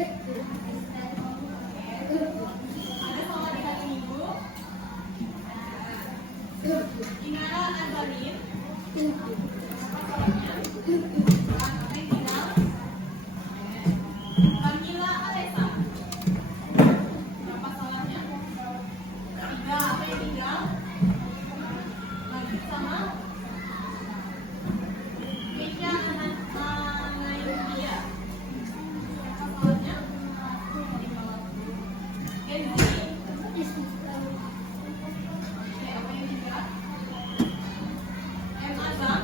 Ada sama di hari Minggu. Inara Antonin. Camila Alessa. Berapa salahnya? 3. Apa yang tinggal? Lanjut sama Keisha Anaidia. Berapa salahnya? Kenzi. Oke, apa yang tinggal? M. Azam.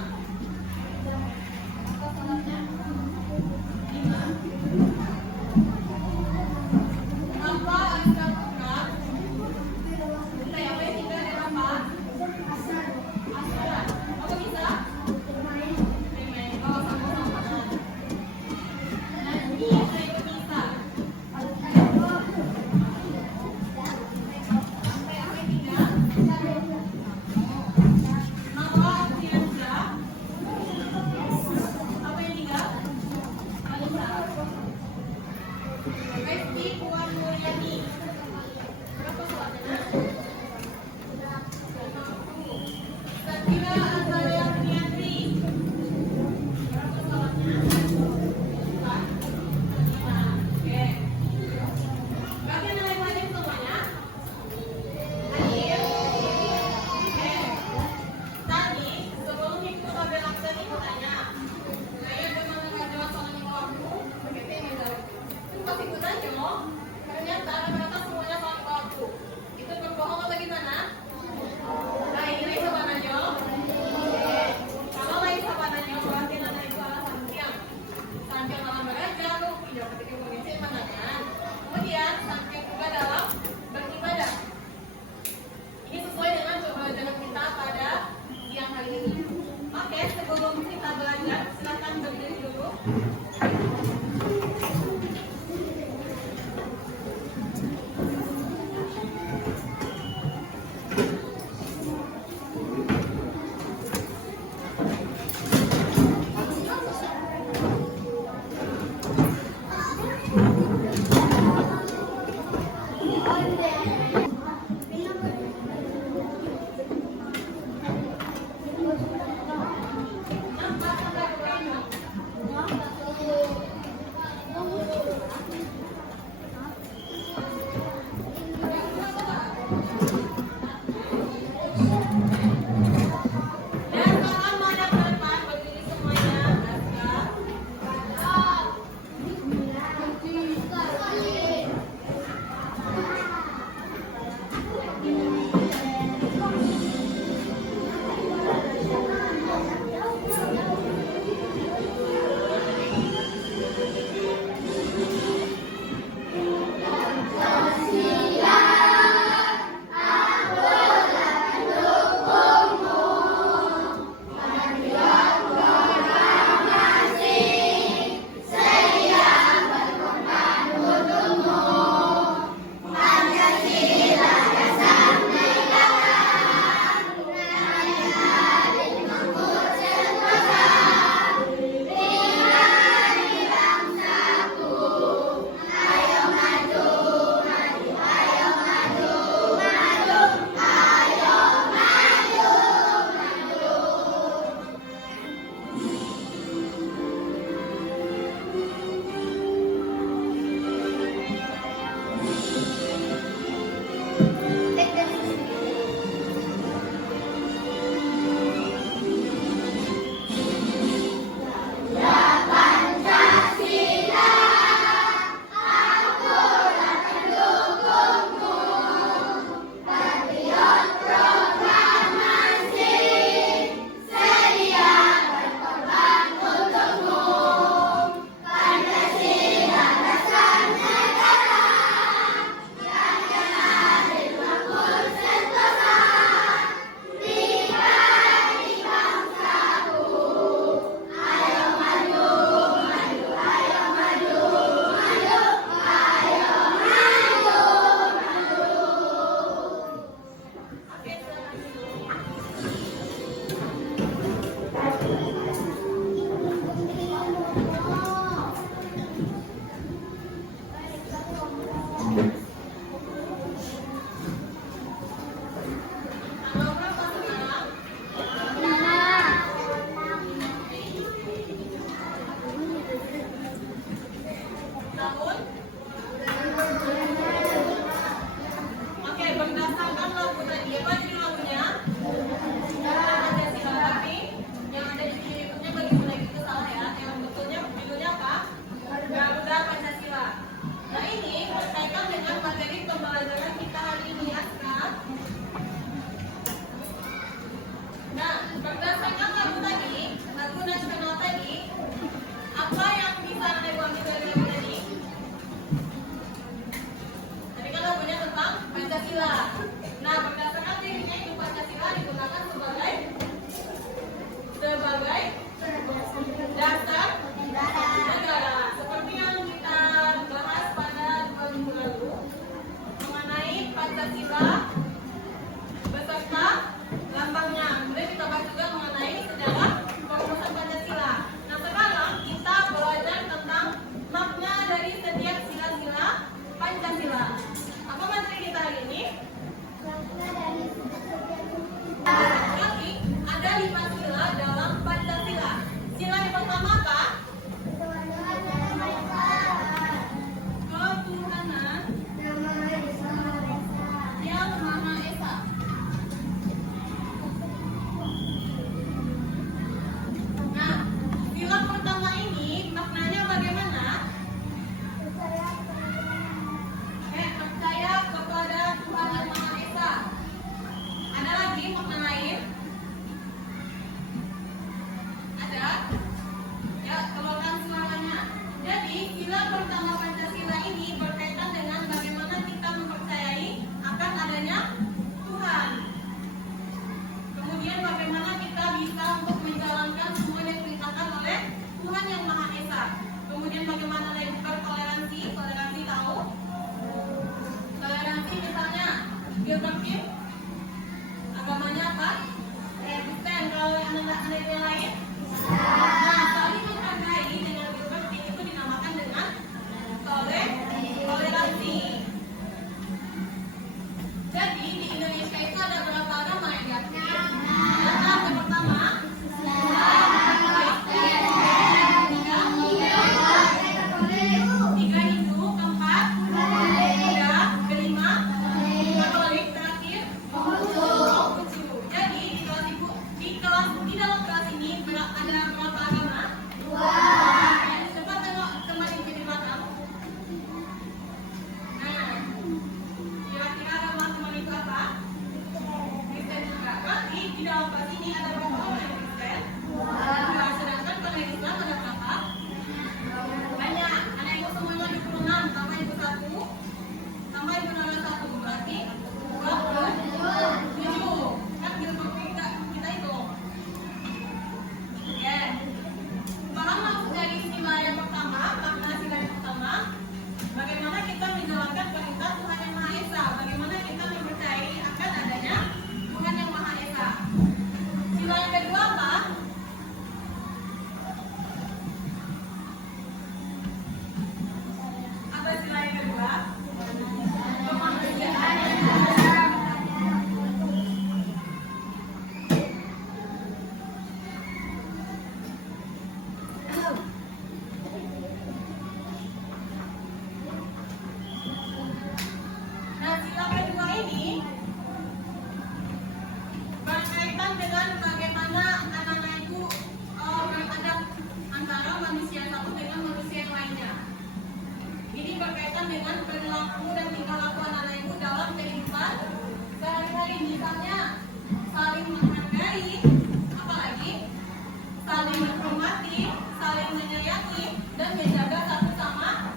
lagi saling menyayangi dan menjaga satu sama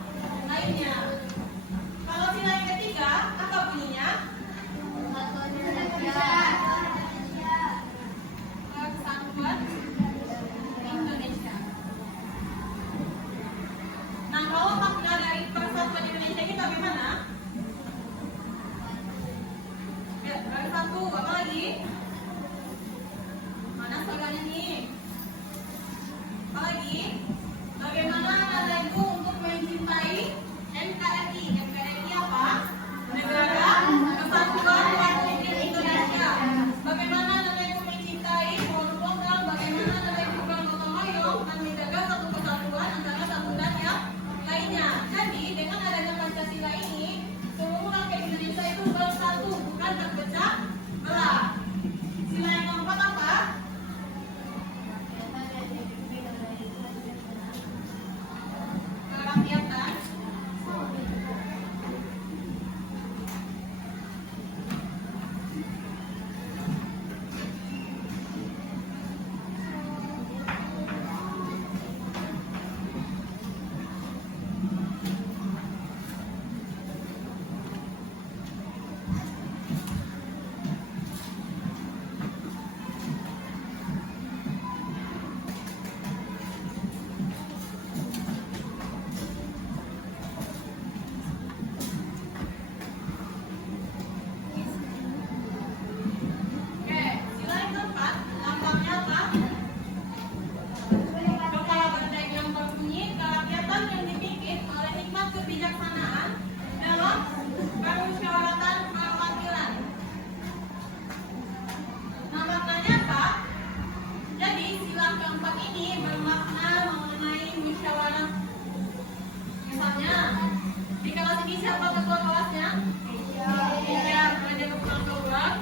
lainnya. Kalau sila yang ketiga, apa bunyinya? Persatuan Indonesia. Nah, kalau makna dari Persatuan Indonesia ini bagaimana? Ya, baru satu, apa lagi? Mana slogannya nih? Apa lagi? Bagaimana nadaku untuk mencintai NKRI? NKRI apa? Negara Kesatuan Republik Indonesia. Bagaimana nadaku mencintai produk lokal? Bagaimana nadaku bergotong royong dan menjaga satu kesatuan antara satu dan yang lainnya? Jadi dengan adanya Pancasila ini, seluruh rakyat Indonesia itu bersatu, bukan terpecah belah. Sila yang keempat apa? Kerakyatan. Oke, sila yang keempat, lambangnya apa? Kepala banteng yang berbunyi kerakyatan yang dipimpin oleh hikmat kebijaksanaan dalam permusyawaratan perwakilan. Nah, maknanya apa? Jadi sila keempat ini bermakna mengenai musyawarah. Misalnya, di kelas ini siapa ketua kelasnya? Iya, ada kepala kelas.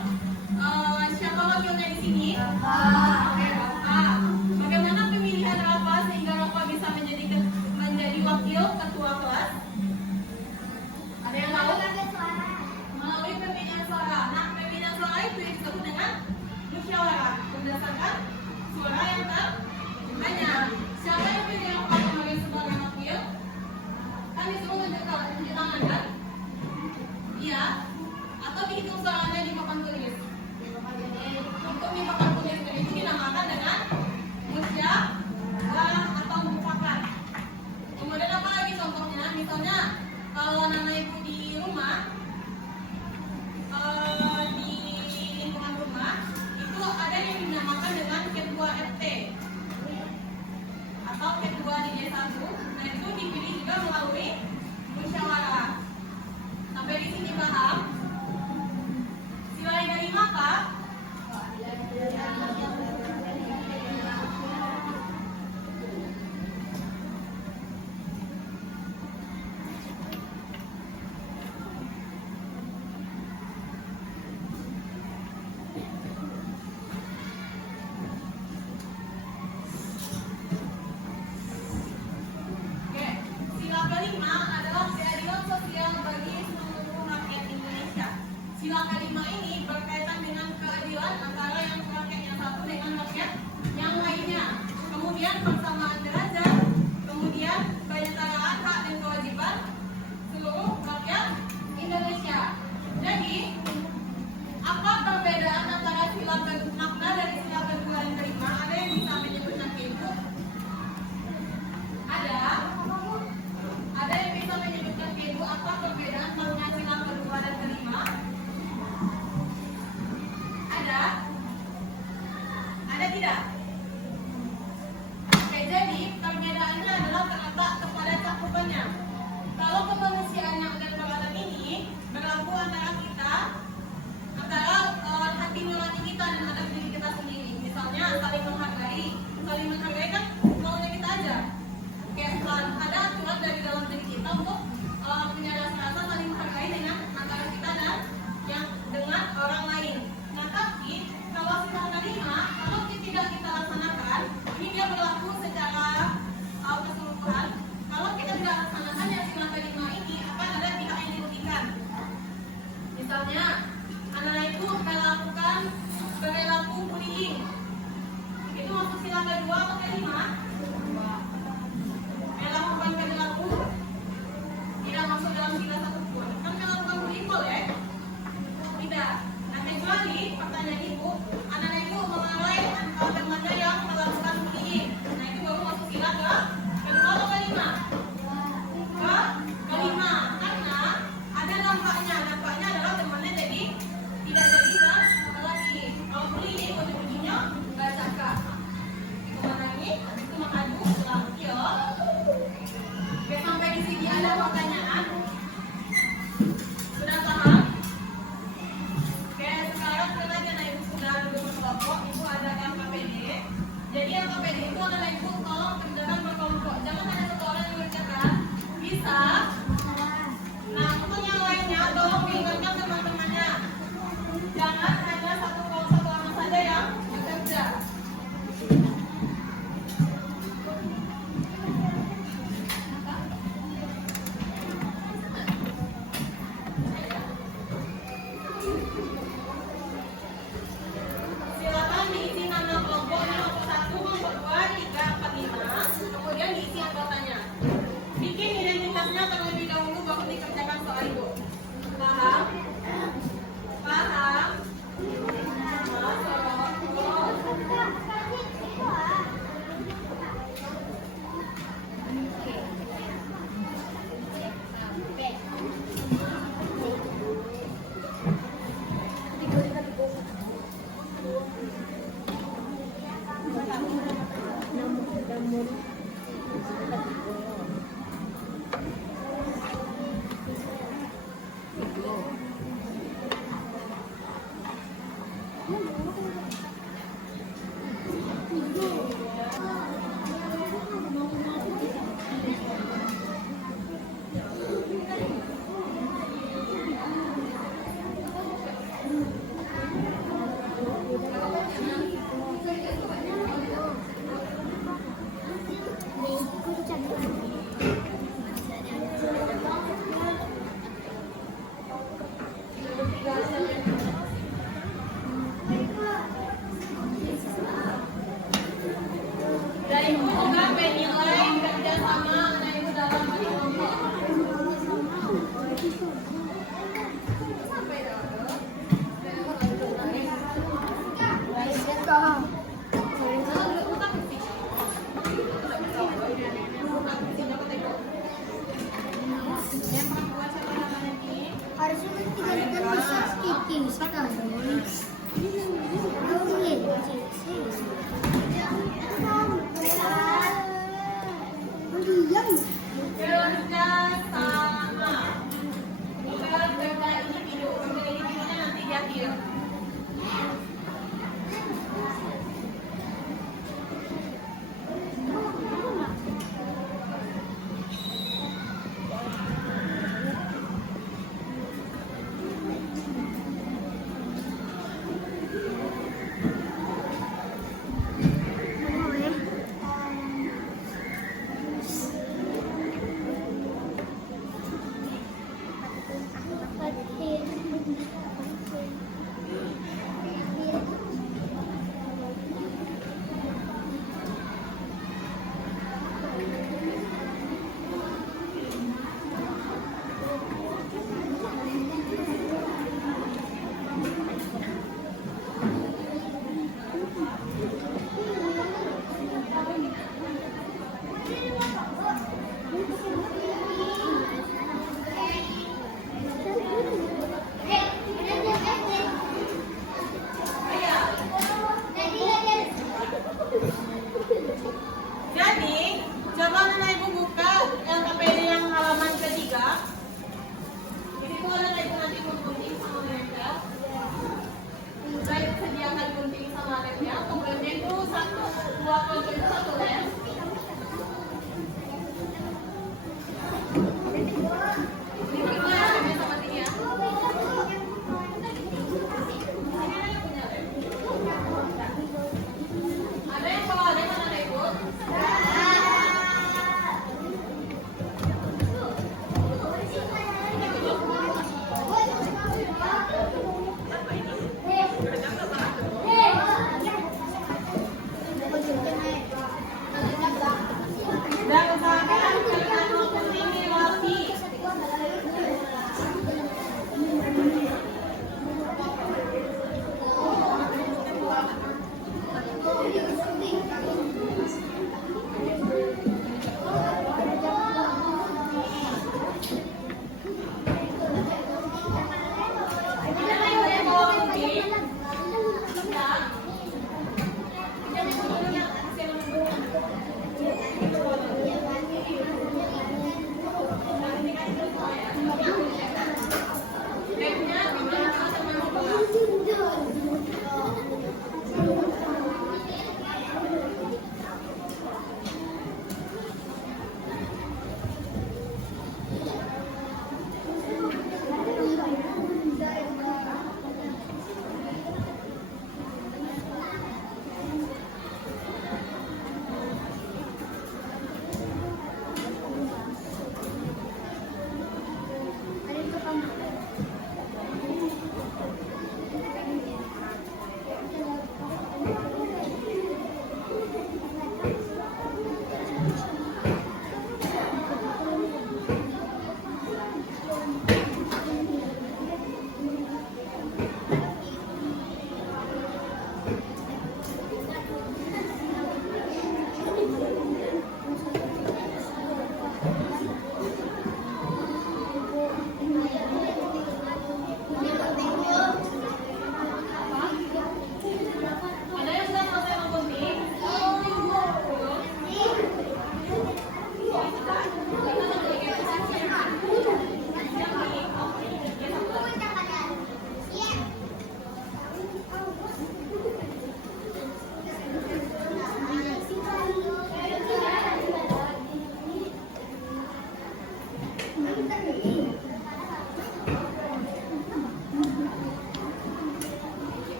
Siapa wakilnya di sini? Oke, Bapak. Bagaimana pemilihan Bapak sehingga Bapak bisa menjadi wakil ketua kelas? Ada yang tahu? Melalui pemilihan suara. Nah, pemilihan suara itu disebut dengan musyawarah berdasarkan suara yang terbanyak. Siapa yang pilih Bapak sebagai wakil? Kan disuruh tunjuk tangan kan? Iya. Atau dihitung suaranya di papan tulis? Untuk di papan tulis itu dinamakan dengan musyawarah atau mufakat. Kemudian apa lagi contohnya? Misalnya kalau nama ibu di rumah, di lingkungan rumah itu ada yang dinamakan dengan ketua RT atau ketua di desa 1. Nah, itu dipilih juga melalui musyawarah. Sampai di sini paham? Sila yang kelima apa? Oke, sila kelima adalah keadilan sosial bagi seluruh rakyat Indonesia. Sila kelima ini berkaitan dengan keadilan antara yang rakyat yang satu dengan rakyat yang lainnya. Kemudian persamaan derajat, kemudian penyetaraan hak dan kewajiban seluruh rakyat Indonesia. Jadi, apa perbedaan antara makna dari sila kedua dan kelima? Ada yang bisa menyebutkan ibu? Ada yang bisa menyebutkan ibu apa perbedaan makna sila kedua dan kelima? Ada? Ada tidak? Oke,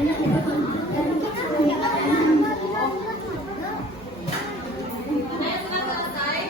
Ada yang sudah selesai?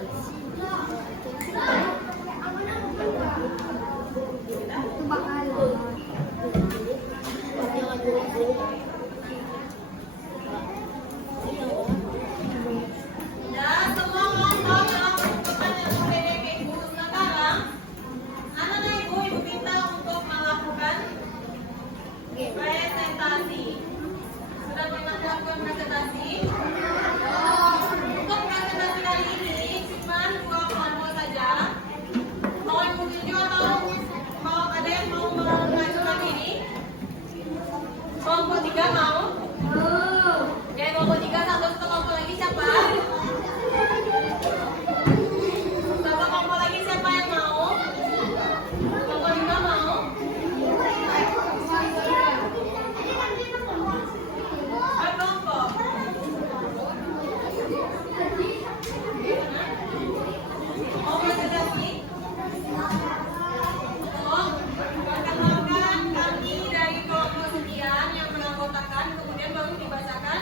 Dan semua kelompok dalam kehidupan yang PDP khusus sekarang, anak ibu minta untuk melakukan presentasi. Sudah pernah melakukan presentasi? Untuk presentasi kali ini cuma 2 kelompok saja. Mau ibu tunjuk atau mau ada yang mau mengajukan diri? Kelompok 3 mau? Oke, kelompok 3 satu kelompok lagi siapa? Satu kelompok lagi siapa yang mau? Kelompok 5 mau? Ayo kelompok. Mau presentasi? Perkenalkan kami dari kelompok sekian yang menanggotakan, kemudian baru dibacakan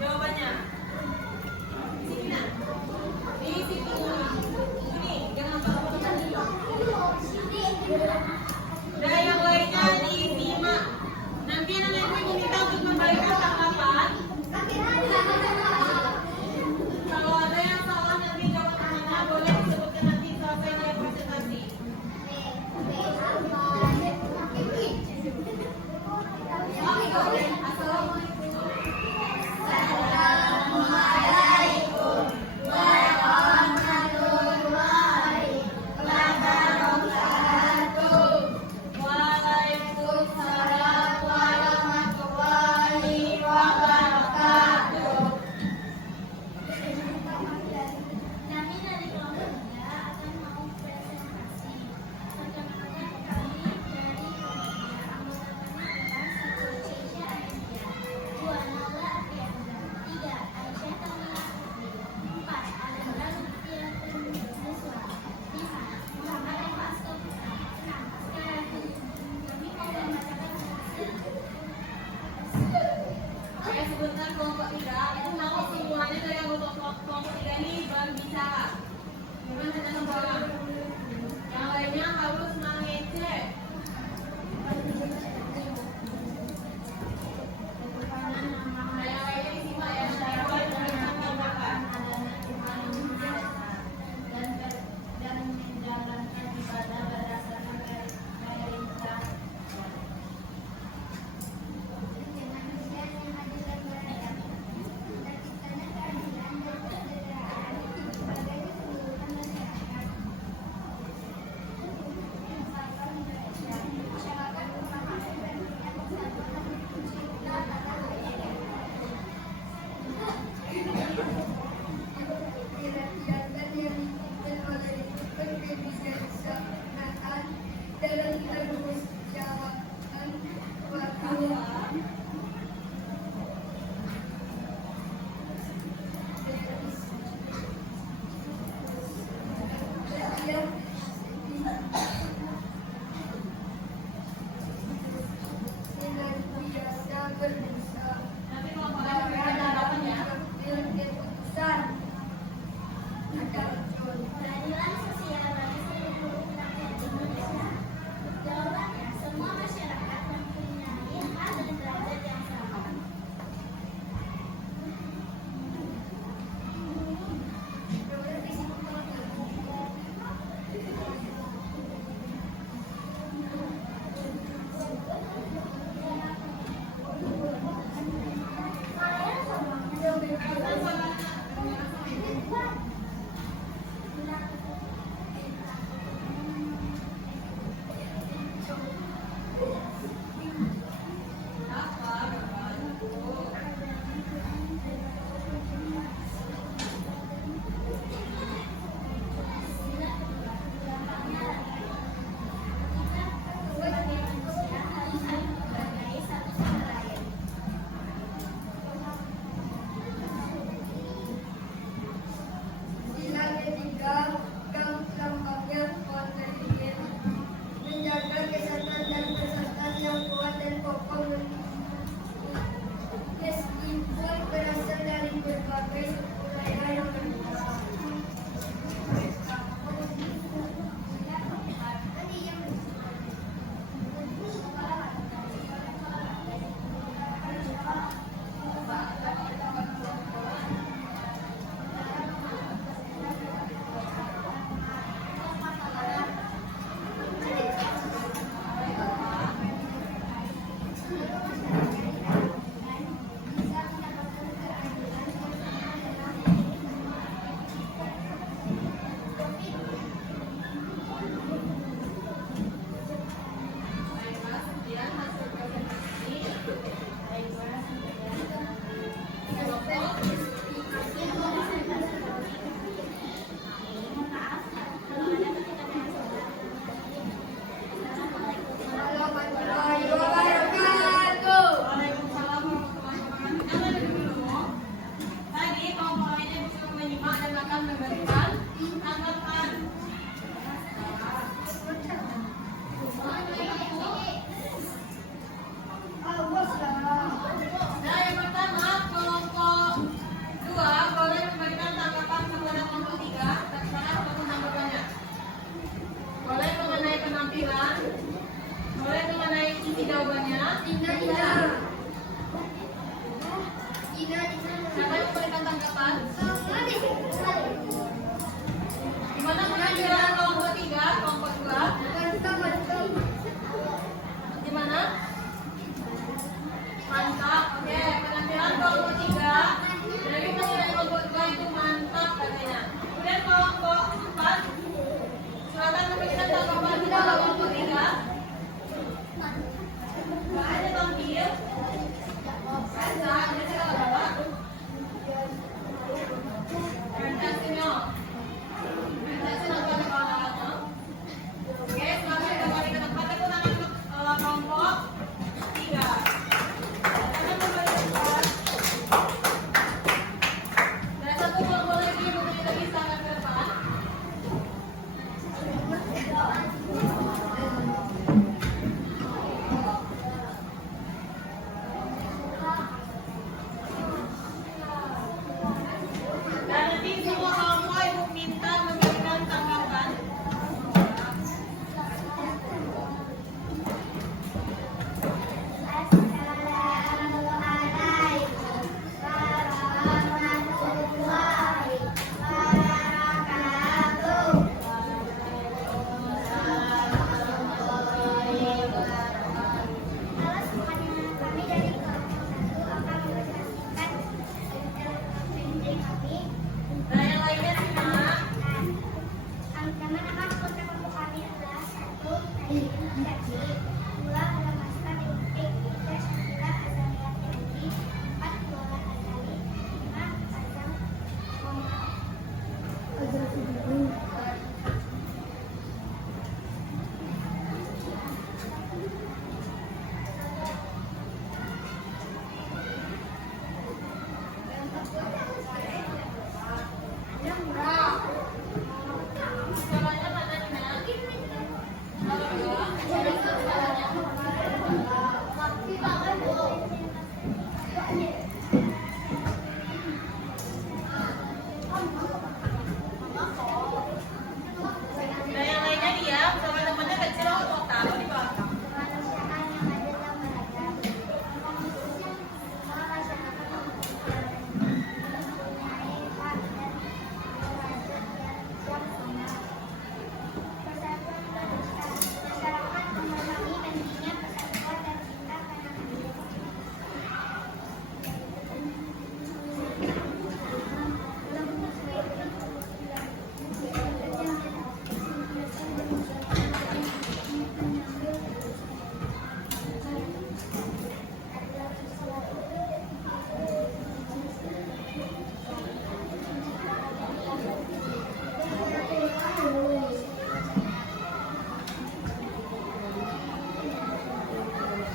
jawabannya. Sini nak. Di situ. Sini, jangan bawa. Dan yang lainnya disimak. Nanti anak ibu minta untuk memberikan tanggapan. Kalau ada yang salah nanti jawabannya boleh disebutkan nanti selesai dari presentasi. Waalaikumsalam warahmatullahi wabarakatuh. Kami dari kelompok 3 akan mau presentasi. Perkenalkan kami dari kelompok 3. Anggota kami adalah 1 Keisha Amelia, 2 Nala Arianda, 3 Aisyah Tamila Putri, 4 Alendra Lutfi Siswa, 5 Muhammad Eko Astoputra, 6 Sekarang kami mau membacakan hasil. Saya sebutkan kelompok 3, itu mau semuanya dari anggota kelompok 3 ini berbicara. Bukan hanya sembarang. Yang lainnya harus mengecek. Yang lainnya disimak ya, saya akan memberikan tanggapan. Dan menjalankan ibadah berdasarkan perintah. Kemanusiaan yang adil dan beradab, terciptanya keadilan dan persaudaraan sebagai keseluruhan masyarakat. Persatuan Indonesia, masyarakat memahami pentingnya persatuan tercipta tata negara. Tidak yang dipimpin oleh kebijaksanaan dalam permusyawaratan waktu. Senantiasa berusaha Nanti kelompok lain memberikan tanggapan ya. keputusan keadilan sosial bagi seluruh rakyat Indonesia. Jawabannya, semua masyarakat mempunyai hak dan derajat yang sama. Skalanya mana nih, Nak? Nah, yang lainnya diam, sama temannya kecil atau taruh di belakang.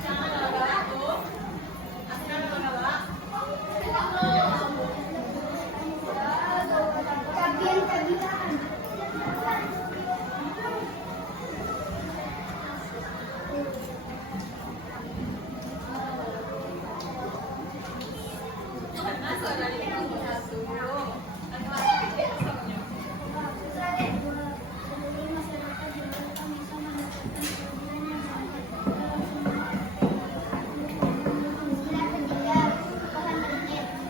Jangan galak tuh. Asal galak. Karena saudari itu satu.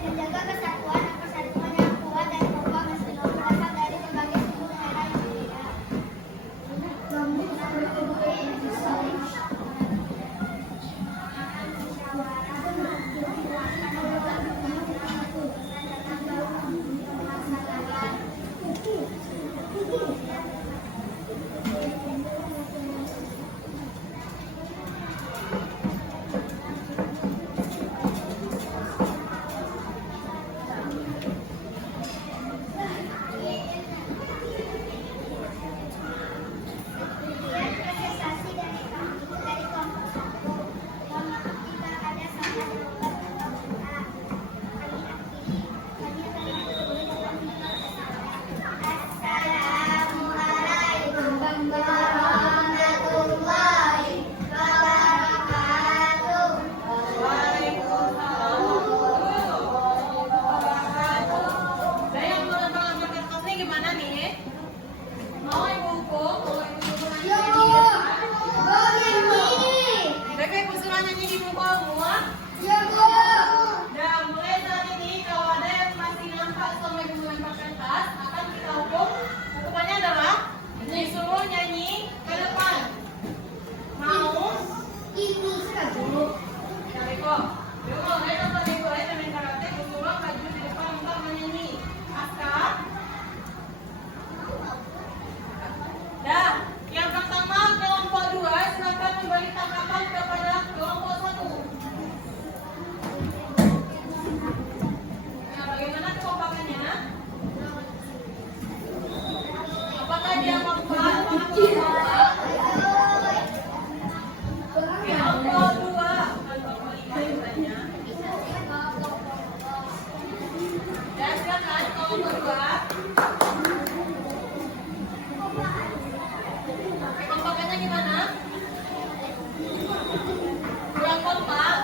Menjaga kesatuan dan persatuan yang kuat dan kokoh meskipun berasal dari berbagai suku daerah yang berbeda. Kemudian prestasi dari kelompok satu. Mohon maaf jika ada salah jawaban atau kata. Kami akan dulu dalam Assalamualaikum warahmatullahi wabarakatuh. Waalaikumsalam warahmatullahi wabarakatuh. Nah, yang mau nonton kertas nih gimana nih? Mau ibu hukum? Mau ibu hukum nyanyi? Bebe, ibu suruh nyanyi di buku semua. Dan mulai saat ini kalau ada yang masih nampak sama ibu melempar kertas, akan kita hukum. Hukumannya adalah disuruh nyanyi ke depan. Mau? Nah, Beko. Beko mau lihat nonton ibu aja main karate, ibu suruh maju di depan untuk menyanyi. Askar. Dah, yang pertama kelompok 2 silakan memberi tanggapan kepada kelompok 1. Nah, bagaimana kekompakannya? Apakah dia kompak? Apakah kurang kompak? Kelompok 2, bukan kelompok 5 biasanya. Ya, silakan kelompok 2. Kekompakannya gimana? Kurang kompak?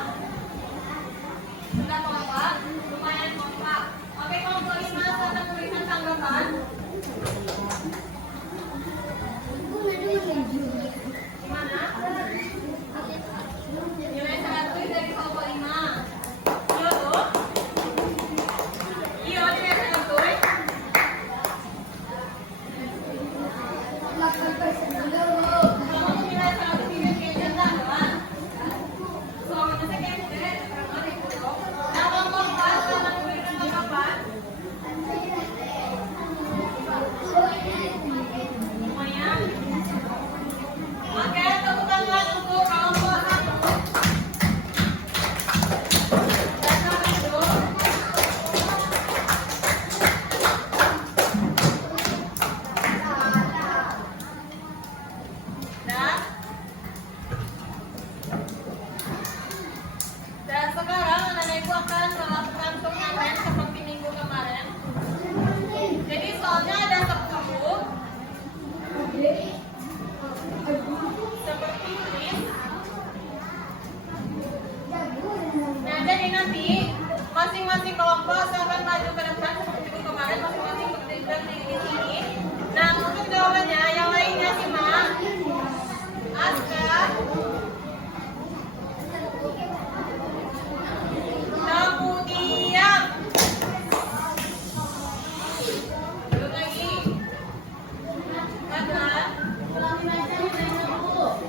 Sudah kompak? Lumayan kompak. Oke, kelompok 5 silakan memberikan tanggapan. Gimana? Nilai 100 dari kelompok 5. Iya tuh? Iya, nilai 100. Kamu nilai 100 ini kayaknya tanggapan. Soalnya saya kayak udah karena itu. Nah, kelompok 4 silakan memberikan tanggapan. Lumayan. Oke, tepuk tangan untuk kelompok 1. Dan kami itu. Aska. Kemudian duduk lagi. Kanan.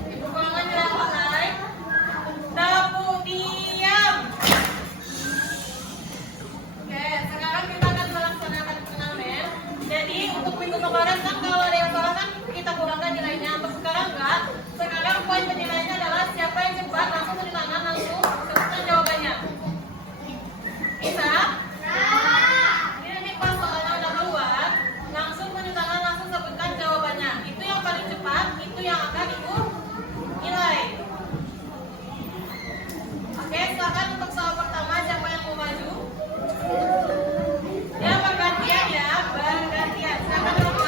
Ibu ulangan dirawat naik. Kemudian. Oke, sekarang kita akan melaksanakan pengamen. Jadi untuk minggu kemarin kan kalau ada yang salah kan kita kurangkan nilainya. Untuk sekarang enggak. Sekarang poin penilaiannya adalah siapa yang cepat langsung cuci tangan langsung sebutkan jawabannya. Bisa? Ini nanti pas soalnya udah keluar, langsung cuci tangan langsung sebutkan jawabannya. Itu yang paling cepat, itu yang akan ibu nilai. Oke, silakan untuk soal pertama siapa yang mau maju? Ya bergantian ya, bergantian. Silakan berapa?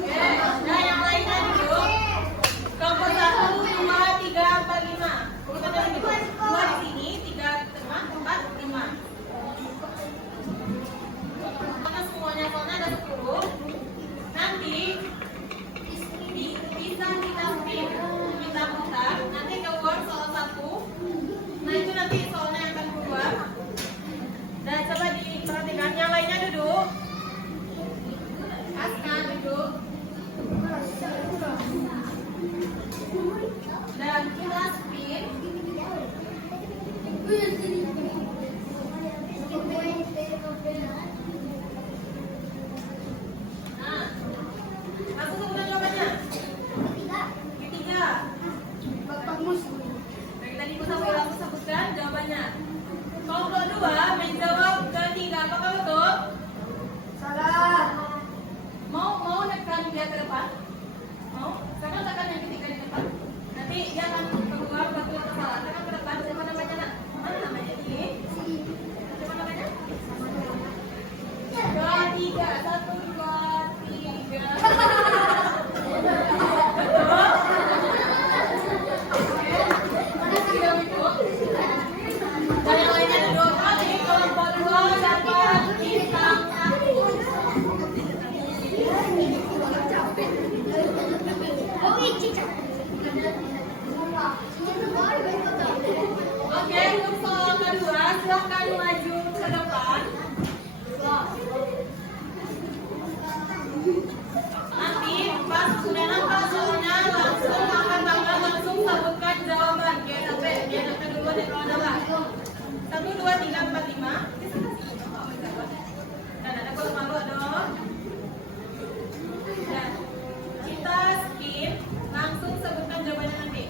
Oke, nah yang lainnya dulu. Kelompok 1, 2, 3, 4, 5. Urutannya begitu. 2 di sini, 3 di tengah, 4, 5. Karena semuanya soalnya ada 10. Nanti bisa kita spin, kita putar. Nanti keluar soal 1. Nah itu nanti soalnya yang akan keluar. Dan coba diperhatikan yang lainnya duduk. Aska duduk. Dan kita spin. Nah, langsung sebutkan jawabannya. Ketiga. Baik, tadi Ibu Sawi langsung sebutkan jawabannya. Kelompok 2 menjawab ketiga. Apakah betul? Salah. Mau nekan dia ke depan? Mau? Sekarang tekan yang ketiga di depan. Nanti dia akan keluar betul atau salah. Tekan ke depan. Siapa namanya nak? Mana namanya ini? Siapa namanya? Ketiga. 1, 2, 3. Betul? Mana tidak betul? Dan yang lainnya duduk. Nanti kelompok 2 dapat bintang 1. Oke, untuk soal kedua, silahkan maju ke depan. Nanti pas sudah nampak soalnya langsung angkat tangan, langsung sebutkan jawaban. Biar sampai dulu di kalau ada 1, 2, 3, 4, 5. Dan ada kalau malu dong. Dan kita skip, langsung sebutkan jawabannya nanti.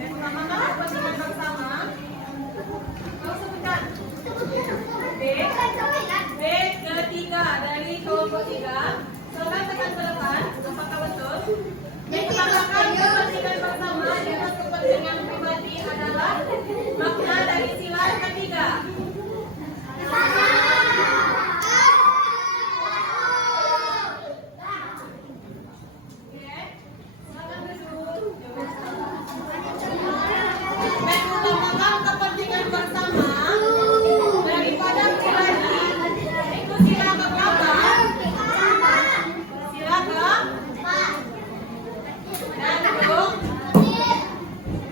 Yang pertama kan kepentingan bersama. Kau sebutkan. B ketiga dari kelompok 3. Silakan tekan ke depan. Apakah betul? Menyatakan kepentingan bersama dengan kepentingan pribadi adalah makna dari sila ketiga. Mengutamakan kepentingan bersama daripada pribadi. Itu sila keberapa? Sila keempat. Dan duduk.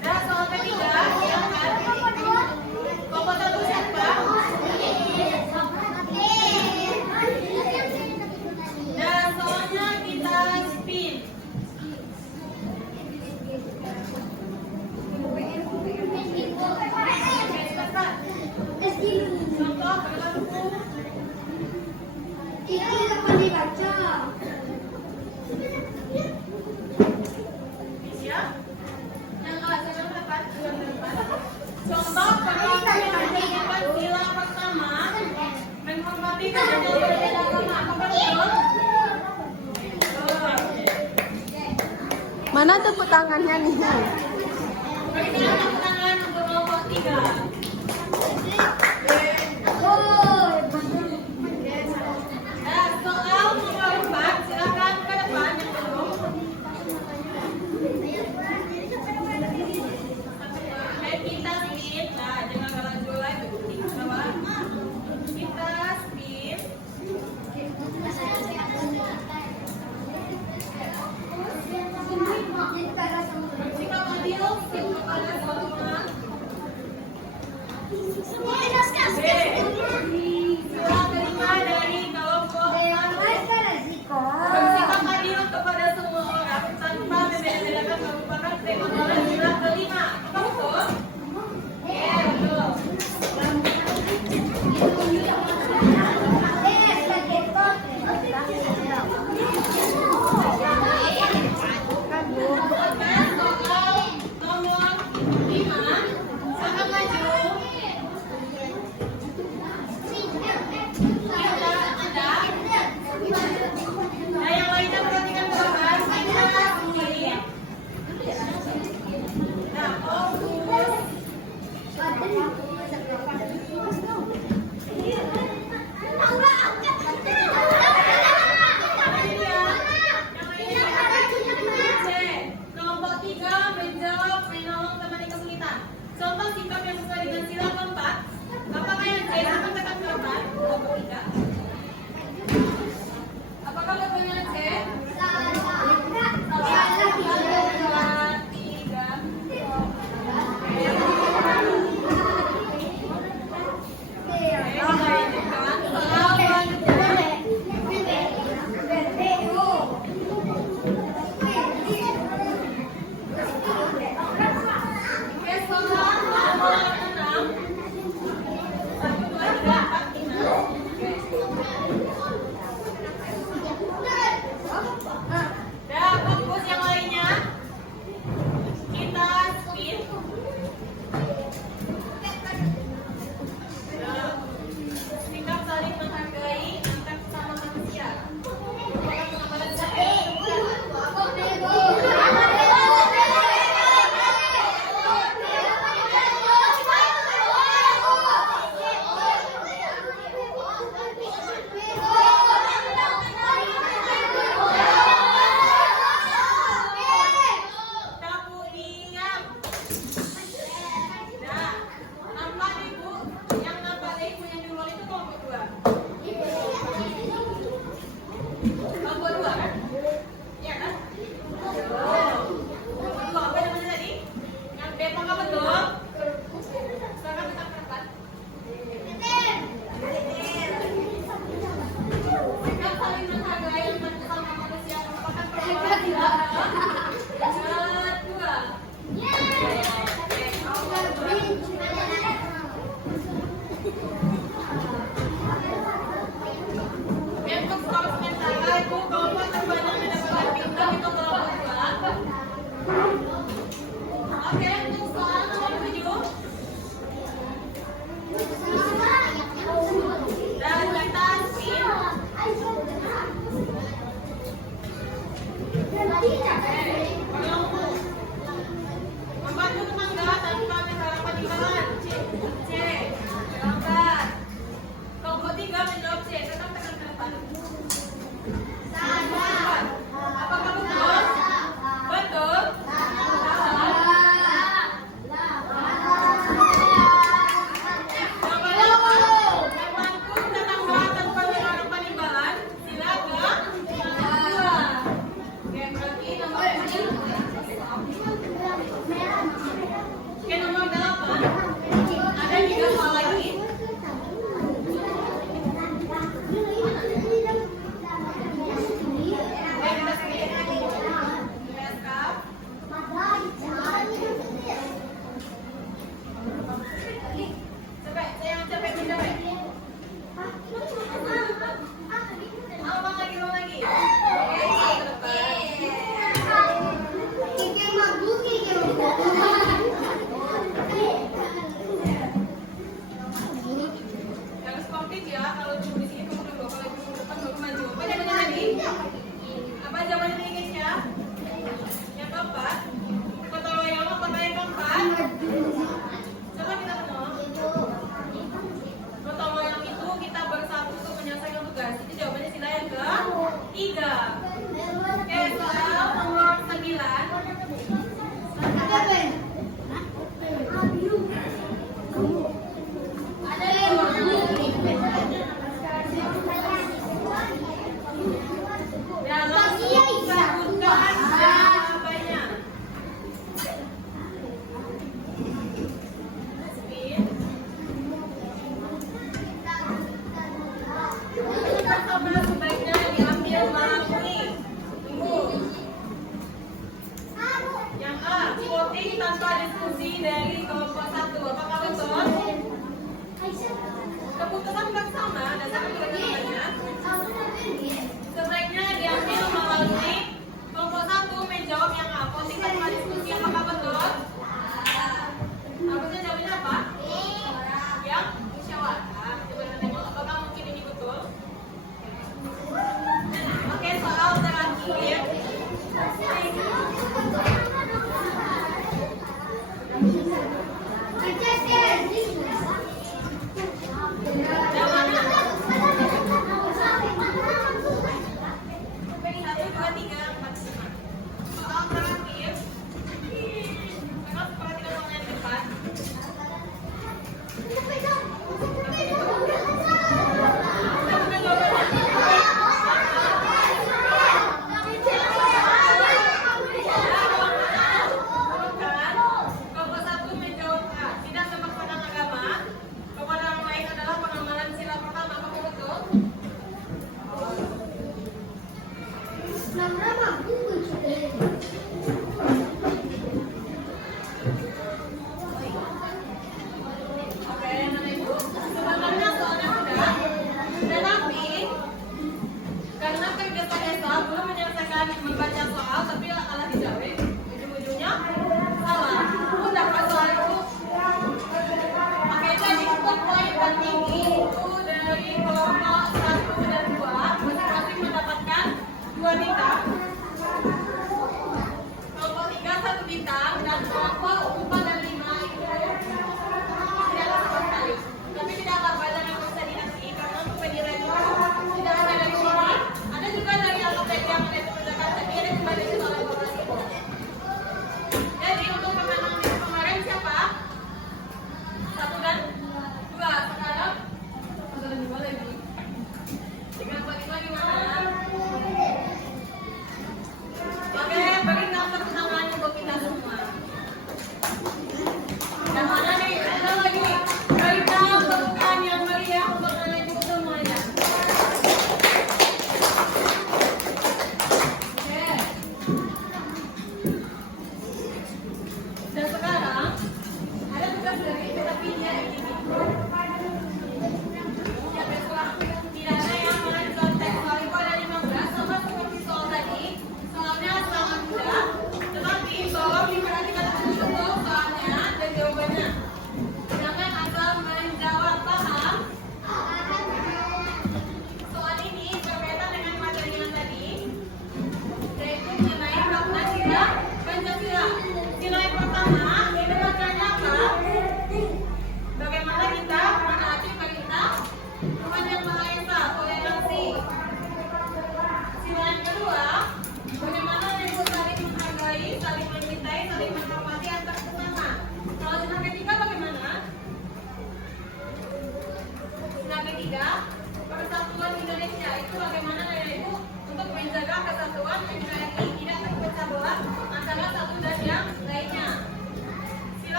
Dan soal ketiga, silakan. Kelompok 1 siapa? Dan soalnya kita spin. Contoh berlaku. Siap? Yang jangan depan. Contoh berlaku yang sila pertama menghormati kebenaran berbeda agama. Apa betul? Mana tepuk tangannya nih? Berikan tepuk tangan untuk kelompok 3. Soal nomor 4, silakan ke depan yang belum. kedua. Untuk skor sementara itu kelompok terbanyak mendapatkan bintang itu kelompok 2. Oke, untuk soal nomor 7. Dan kita spin. Membantu tetangga tanpa mengharapkan imbalan. C. Lambat. Kelompok 3 menjawab C. Tetap tekan ke depan. Apakah betul? Betul? Membantu tetangga tanpa mengharapkan imbalan. Silakan. Oke, berarti nomor 7. Oke, nomor 8. Ada 3 soal lagi. Baik, kita screen. Beskap. Cepet, saya yang cepet, cepet. Ulang lagi, ulang lagi. Oke, ke depan. Yang sportif ya, kalau dulu di sini kamu dulu, kalau di depan baru maju. Apa jawabannya tadi? Apa jawabannya tadi guys ya? Yang keempat. Gotong royong apa yang keempat? Coba kita tengok. Gotong royong itu kita bersatu untuk menyelesaikan tugas. Itu jawabannya sila yang ketiga. Oke, soal nomor 9. Dalam sebutkan jawabannya. Spin. Pertama sebaiknya diambil melalui. Tunggu. Yang A, voting tanpa diskusi dari kelompok 1. Apakah betul? Keputusan bersama dasarkan pertanyaannya. Sebaiknya diambil melalui kelompok 1 menjawab yang A. Voting tanpa diskusi. Apakah betul? Harusnya jawabnya apa? Yang musyawarah. Coba kita tengok apakah mungkin ini betul. Oke, soal terakhir. Jawabannya 1, 2, 3, 4, 5. Soal terakhir. Memang perhatikan soalnya di depan. Kelompok 1 menjawab A. Tidak semak padang agama. Kepada orang lain adalah pengamalan sila pertama. Apakah betul? Oke, mana ibu? Sebenarnya soalnya sudah, tetapi karena tergesa-gesa belum menyelesaikan membaca soal, tapi kalah dijawab, ujung-ujungnya salah. Udah pas soal itu. Oke, jadi untuk poin tertinggi itu dari kelompok 1 dan 2 masing-masing mendapatkan 2 bintang.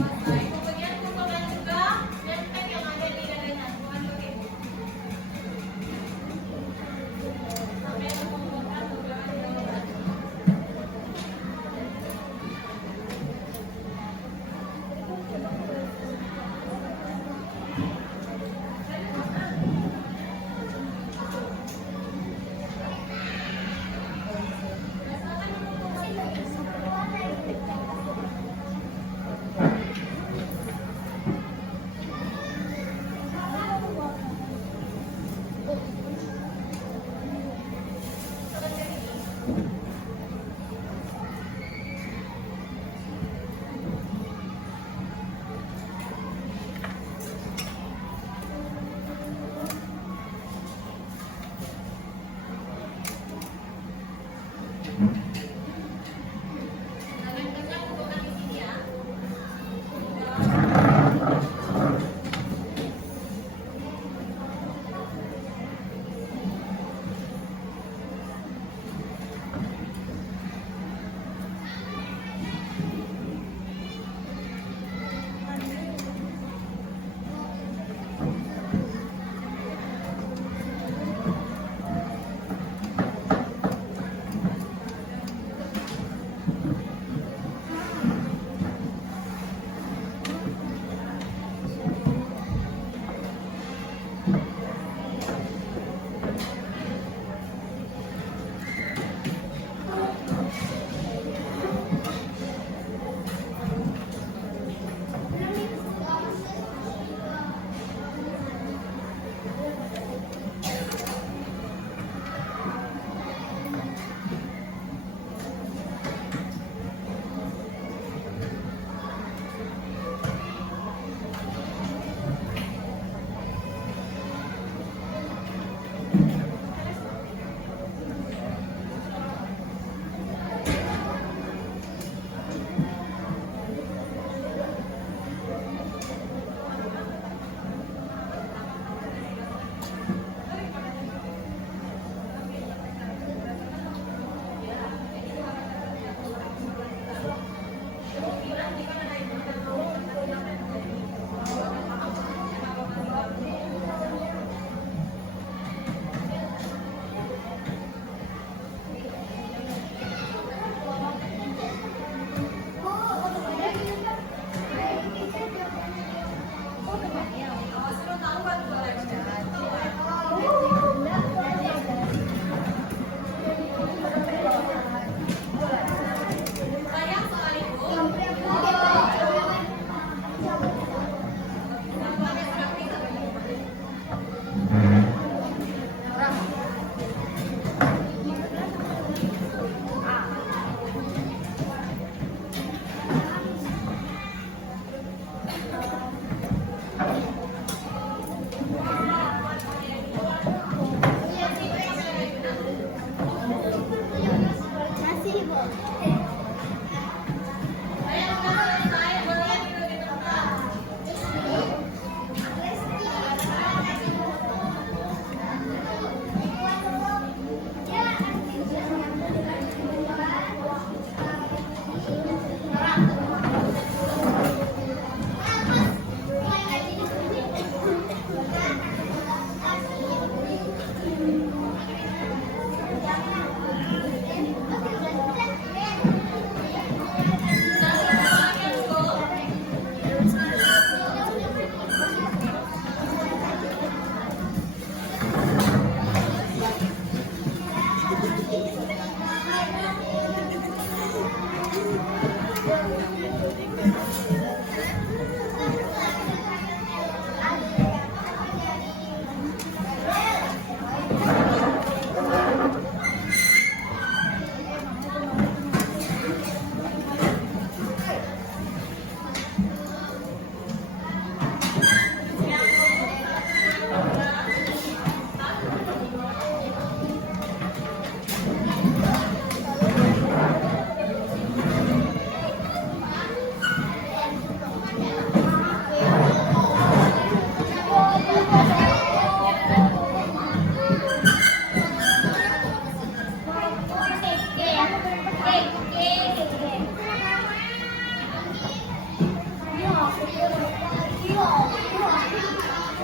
baik. Kemudian kumpulkan juga netpack yang ada di dadanya. Bukan pakai ibu. Sampai mengumpulkan beberapa jawaban.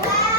Wow.